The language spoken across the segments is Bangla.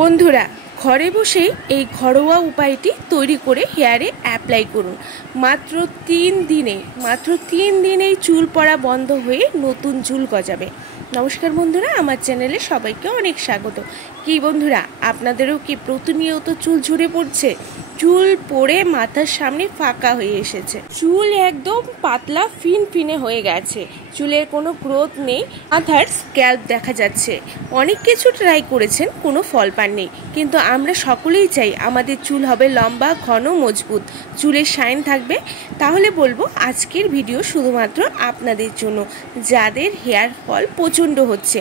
বন্ধুরা, ঘরে বসেই এই ঘরোয়া উপায়টি তৈরি করে হেয়ারে অ্যাপ্লাই করুন। মাত্র তিন দিনেই চুল পড়া বন্ধ হয়ে নতুন চুল গজাবে। নমস্কার বন্ধুরা, আমার চ্যানেলে সবাইকে অনেক স্বাগত। কি বন্ধুরা, আপনাদেরও কি প্রতিনিয়ত চুল ঝরে পড়ছে? চুল পড়ে মাথার সামনে ফাঁকা হয়ে এসেছে, চুল একদম পাতলা ফিনফিনে হয়ে গেছে, চুলের কোনো গ্রোথ নেই, মাথার স্ক্যাল্প দেখা যাচ্ছে। অনেক কিছু ট্রাই করেছেন, কোনো ফল পাননি। কিন্তু আমরা সকলেই চাই আমাদের চুল হবে লম্বা, ঘন, মজবুত, চুলের শাইন থাকবে। তাহলে বলবো আজকের ভিডিও শুধুমাত্র আপনাদের জন্য, যাদের হেয়ার ফল প্রচণ্ড হচ্ছে।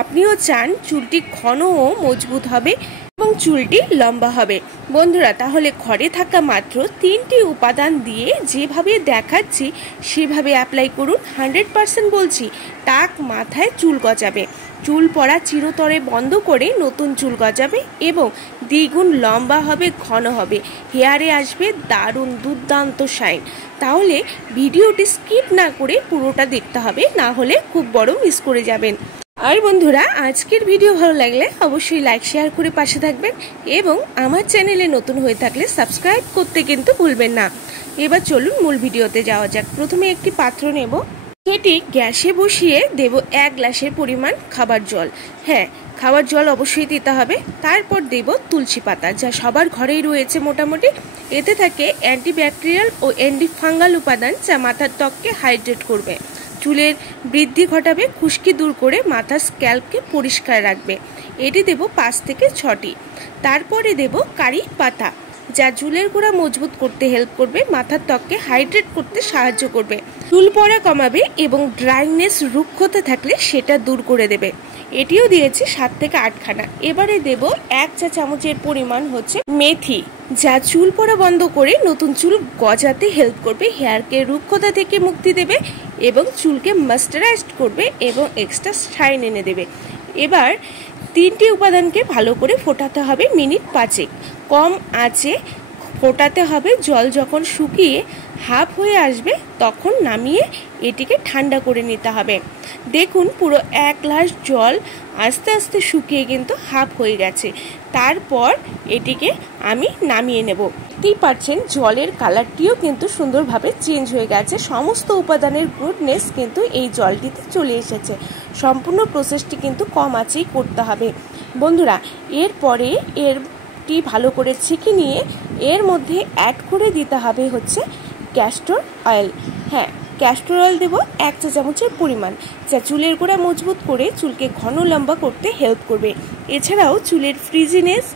আপনিও চান চুলটি ঘন ও মজবুত হবে এবং চুলটি লম্বা হবে। বন্ধুরা, তাহলে ঘরে থাকা মাত্র 3টি উপাদান দিয়ে যেভাবে দেখাচ্ছি সেভাবে অ্যাপ্লাই করুন। 100% বলছি, টাক মাথায় চুল গজাবে, চুল পড়া চিরতরে বন্ধ করে নতুন চুল গজাবে এবং দ্বিগুণ লম্বা হবে, ঘন হবে, হেয়ারে আসবে দারুণ দুর্দান্ত শাইন। তাহলে ভিডিওটি স্কিপ না করে পুরোটা দেখতে হবে, না হলে খুব বড় মিস করে যাবেন। আর বন্ধুরা, আজকের ভিডিও ভালো লাগলে অবশ্যই লাইক শেয়ার করে পাশে থাকবেন এবং আমার চ্যানেলে নতুন হয়ে থাকলে সাবস্ক্রাইব করতে কিন্তু ভুলবেন না। এবার চলুন মূল ভিডিওতে যাওয়া যাক। প্রথমে একটি পাত্র নেব, সেটি গ্যাসে বসিয়ে দেব 1 গ্লাসের পরিমাণ খাবার জল। হ্যাঁ, খাবার জল অবশ্যই দিতে হবে। তারপর দেব তুলসী পাতা, যা সবার ঘরেই রয়েছে মোটামুটি। এতে থাকে অ্যান্টিব্যাকটেরিয়াল ও অ্যান্টিফাঙ্গাল উপাদান, যা মাথার ত্বককে হাইড্রেট করবে, চুলের বৃদ্ধি ঘটাবে, খুশকি দূর করে মাথার স্ক্যাল্পকে পরিষ্কার রাখবে। এটি দেব 5 থেকে 6টি। তারপরে দেব কারি পাতা, যা চুলের গোড়া মজবুত করতে হেল্প করবে, মাথার ত্বককে হাইড্রেট করতে সাহায্য করবে, চুল পড়া কমাবে এবং ড্রাইনেস রুক্ষতা থাকলে সেটা দূর করে দেবে। এটিও দিয়েছি 7 থেকে 8খানা। এবারে দেব 1 চা চামচের পরিমাণ হচ্ছে মেথি, যা চুল পড়া বন্ধ করে নতুন চুল গজাতে হেল্প করবে, হেয়ারকে রুক্ষতা থেকে মুক্তি দেবে এবং চুলকে ময়েশ্চারাইজড করবে এবং এক্সট্রা শাইন এনে দেবে। এবার 3টি উপাদানকে ভালো করে ফোটাতে হবে মিনিট 5। কম আঁচে ফোটাতে হবে। জল যখন শুকিয়ে হাফ হয়ে আসবে তখন নামিয়ে এটিকে ঠান্ডা করে নিতে হবে। দেখুন, পুরো 1 গ্লাস জল আস্তে আস্তে শুকিয়ে কিন্তু হাফ হয়ে গেছে। তারপর এটিকে আমি নামিয়ে নেব। দেখতেই পাচ্ছেন জলের কালারটিও কিন্তু সুন্দরভাবে চেঞ্জ হয়ে গেছে। সমস্ত উপাদানের গুডনেস কিন্তু এই জলটিতে চলে এসেছে। সম্পূর্ণ প্রসেসটি কিন্তু কম আঁচেই করতে হবে। বন্ধুরা, এরপরে এরটি ভালো করে ছেঁকে নিয়ে এর মধ্যে অ্যাড করে দিতে হবে হচ্ছে ক্যাস্টর অয়েল। হ্যাঁ, ক্যাস্টর অয়েল দেবো 1 চা চামচের পরিমাণ, যা চুলের গোড়া মজবুত করে চুলকে ঘন লম্বা করতে হেল্প করবে। এছাড়াও চুলের ফ্রিজিনেস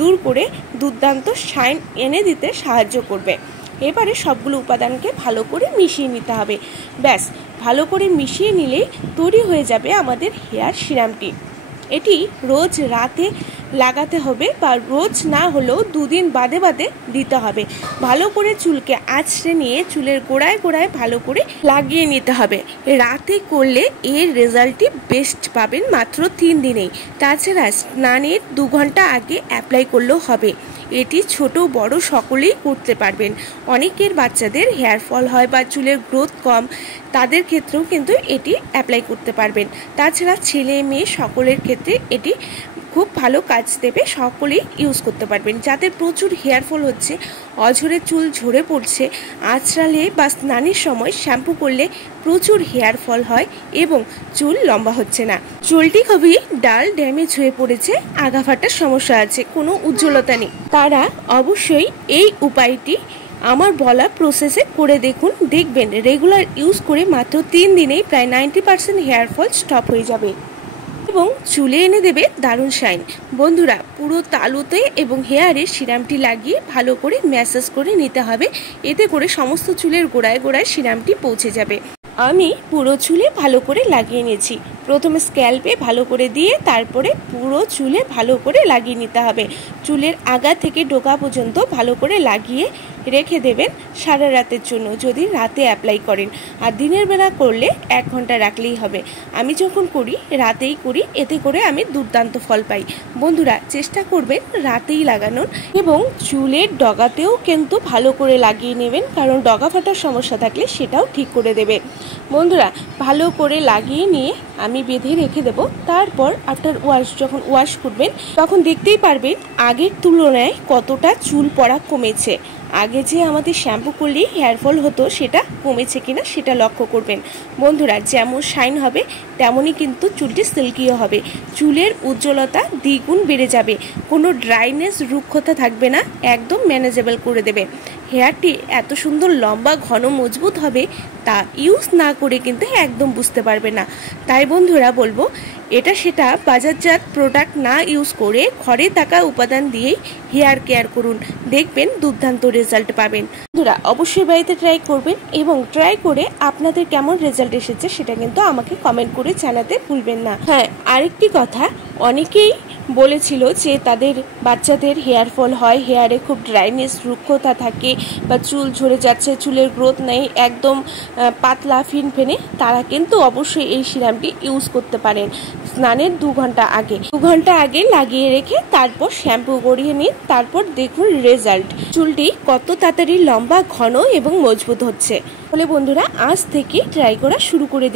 দূর করে দুর্দান্ত শাইন এনে দিতে সাহায্য করবে। এবারে সবগুলো উপাদানকে ভালো করে মিশিয়ে নিতে হবে। ব্যাস, ভালো করে মিশিয়ে নিলেই তৈরি হয়ে যাবে আমাদের হেয়ার সিরামটি। এটি রোজ রাতে লাগাতে হবে বা রোজ না হলেও 2 দিন বাদে বাদে দিতে হবে। ভালো করে চুলকে আঁচড়ে নিয়ে চুলের গোড়ায় গোড়ায় ভালো করে লাগিয়ে নিতে হবে। রাতে করলে এর রেজাল্টটি বেস্ট পাবেন মাত্র 3 দিনেই। তাছাড়া স্নানের 2 ঘন্টা আগে অ্যাপ্লাই করলেও হবে। এটি ছোট বড় সকলেই করতে পারবেন। অনেকের বাচ্চাদের হেয়ার ফল হয় বা চুলের গ্রোথ কম, তাদের ক্ষেত্রেও কিন্তু এটি অ্যাপ্লাই করতে পারবেন। তাছাড়া ছেলে মেয়ে সকলের ক্ষেত্রে এটি খুব ভালো কাজ দেবে, সকলেই ইউজ করতে পারবেন। যাদের প্রচুর হেয়ার ফল হচ্ছে, অঝরে চুল ঝরে পড়ছে, আঁচড়ালে বা স্নানের সময় শ্যাম্পু করলে প্রচুর হেয়ার ফল হয় এবং চুল লম্বা হচ্ছে না, চুলটি খুবই ডাল ড্যামেজ হয়ে পড়েছে, আগা ফাটার সমস্যা আছে, কোনো উজ্জ্বলতা নেই, তারা অবশ্যই এই উপায়টি আমার বলা প্রসেসে করে দেখুন। দেখবেন রেগুলার ইউজ করে মাত্র 3 দিনেই প্রায় 90% হেয়ার ফল স্টপ হয়ে যাবে এবং চুলে এনে দেবে দারুণ শাইন। বন্ধুরা, পুরো তালুতে এবং হেয়ারে সিরামটি লাগিয়ে ভালো করে ম্যাসাজ করে নিতে হবে। এতে করে সমস্ত চুলের গোড়ায় গোড়ায় সিরামটি পৌঁছে যাবে। আমি পুরো চুলে ভালো করে লাগিয়ে নিয়েছি। প্রথমে স্ক্যাল্পে ভালো করে দিয়ে তারপরে পুরো চুলে ভালো করে লাগিয়ে নিতে হবে। চুলের আগা থেকে ডোকা পর্যন্ত ভালো করে লাগিয়ে রেখে দেবেন সারা রাতের জন্য, যদি রাতে অ্যাপ্লাই করেন। আর দিনের বেলা করলে 1 ঘন্টা রাখলেই হবে। আমি যখন করি রাতেই করি, এতে করে আমি দুর্দান্ত ফল পাই। বন্ধুরা চেষ্টা করবেন রাতেই লাগানোর, এবং চুলের ডগাতেও কিন্তু ভালো করে লাগিয়ে নেবেন, কারণ ডগা ফাটার সমস্যা থাকলে সেটাও ঠিক করে দেবে। বন্ধুরা ভালো করে লাগিয়ে নিয়ে আমি বেঁধে রেখে দেব। তারপর আফটার ওয়াশ, যখন ওয়াশ করবেন তখন দেখতেই পারবেন আগের তুলনায় কতটা চুল পড়া কমেছে। আগে যে আমাদের শ্যাম্পু করলেই হেয়ার ফল হতো, সেটা কমেছে কিনা সেটা লক্ষ্য করবেন। বন্ধুরা যেমন শাইন হবে তেমনই কিন্তু চুলটি সিল্কিও হবে, চুলের উজ্জ্বলতা দ্বিগুণ বেড়ে যাবে, কোনো ড্রাইনেস রুক্ষতা থাকবে না, একদম ম্যানেজেবল করে দেবে। হেয়ারটি এত সুন্দর লম্বা ঘন মজবুত হবে, তা ইউজ না করে কিন্তু একদম বুঝতে পারবে না। তাই বন্ধুরা বলবো, এটা সেটা বাজারজাত প্রোডাক্ট না ইউজ করে ঘরে থাকা উপাদান দিয়েই হেয়ার কেয়ার করুন, দেখবেন দুর্দান্ত রেজাল্ট পাবেন। বন্ধুরা অবশ্যই বাড়িতে ট্রাই করবেন, এবং ট্রাই করে আপনাদের কেমন রেজাল্ট এসেছে সেটা কিন্তু আমাকে কমেন্ট করে জানাতে ভুলবেন না। হ্যাঁ, আরেকটি কথা, অনেকেই বলেছিল যে তাদের বাচ্চাদের হেয়ার ফল হয়, হেয়ারে খুব ড্রাইনেস রুক্ষতা থাকে, বা চুল ঝরে যাচ্ছে, চুলের গ্রোথ নেই, একদম পাতলা ফিনফেনে, তারা কিন্তু অবশ্যই এই সিরামটি ইউজ করতে পারেন। স্নানের 2 ঘন্টা আগে, 2 ঘন্টা আগে লাগিয়ে রেখে তারপর শ্যাম্পু করিয়ে নিন, তারপর দেখুন রেজাল্ট, চুলটি কত তাড়াতাড়ি লম্বা ঘন এবং মজবুত হচ্ছে। বলে বন্ধুরা আজ থেকে ট্রাই করা শুরু করে দিন।